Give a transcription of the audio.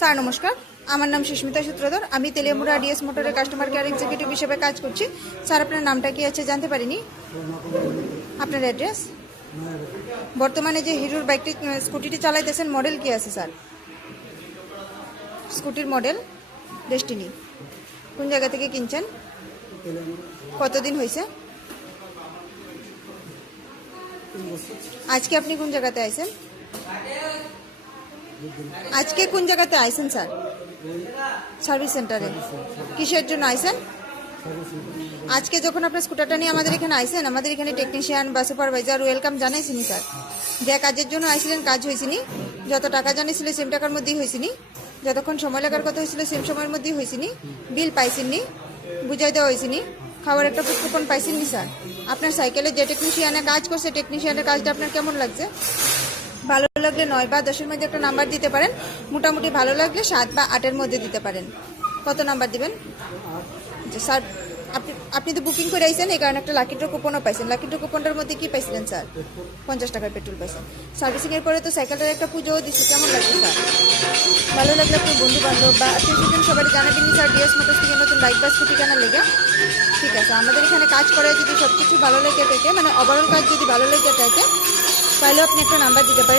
Sir নমস্কার, আমার নাম সুস্মিতা সূত্রধর। আমি তেলিয়ামুড়া ডিএস মোটরের কাস্টমার কেয়ার এক্সিকিউটিভ হিসেবে কাজ করছি। স্যার আপনার নামটা কি আছে জানতে পারিনি? আপনার অ্যাড্রেস? বর্তমানে যে হিরোর বাইকটি স্কুটিটি চালাইতেছেন মডেল কি আছে স্যার? স্কুটির model destiny. কোন জায়গা থেকে কিনছেন? কতদিন হয়েছে? আজকে আপনি কোন জায়গাতে আইছেন? আজকে কোন জায়গাতে আইছেন স্যার? সার্ভিস সেন্টারে। কিসের জন্য আইছেন? আজকে যখন আপনার স্কুটারটা নিয়ে আমাদের এখানে আইছেন, আমাদের এখানে টেকনিশিয়ান বা সুপারভাইজার ওয়েলকাম জানাইছিনি স্যার। যে কাজের জন্য আইছিলেন কাজ হয়েছিনি, যত টাকা জানিয়েছিল সেম টাকার মধ্যেই হয়েছিনি, যতক্ষণ সময় লাগার কথা হয়েছিল সেম সময়ের মধ্যেই হয়েছিনি, বিল পাইছেননি, বুঝাই দেওয়া হয়েছিনি, খাওয়ার একটা কুপন পাইছেননি স্যার। আপনার সাইকেলে যে টেকনিশিয়ানে কাজ করছে, টেকনিশিয়ানের কাজটা আপনার কেমন লাগছে? ভালো লাগলে 9 বা 10-এর মধ্যে একটা নাম্বার দিতে পারেন। মোটামুটি ভালো লাগলে 7 বা 8-এর মধ্যে দিতে পারেন। কত নাম্বার দিবেন? আচ্ছা স্যার, আপনি তো বুকিং করে আইছেন, এই কারণে একটা লাকি ড্র কুপনও পাইছেন। লাকি ড্র কুপনটার মধ্যে কি পাইছিলেন স্যার? 50 টাকার পেট্রোল পাইছেন। সার্ভিসিংয়ের পরে তো সাইকেলটার একটা পুজোও দিচ্ছে, কেমন লাগছে স্যার? ভালো লাগলে আপনার বন্ধু বান্ধব বা আত্মীয় সবাই জানাবেন স্যার ডিএস মোটরস থেকে নতুন বাইক বা স্কুটি কেনার লেগে। ঠিক আছে, আমাদের এখানে কাজ করে যদি সব কিছু ভালো লেগে থাকে, মানে ওভারঅল কাজ যদি ভালো লেগে থাকে, তাহলে আপনি একটা নাম্বার দিতে পারেন।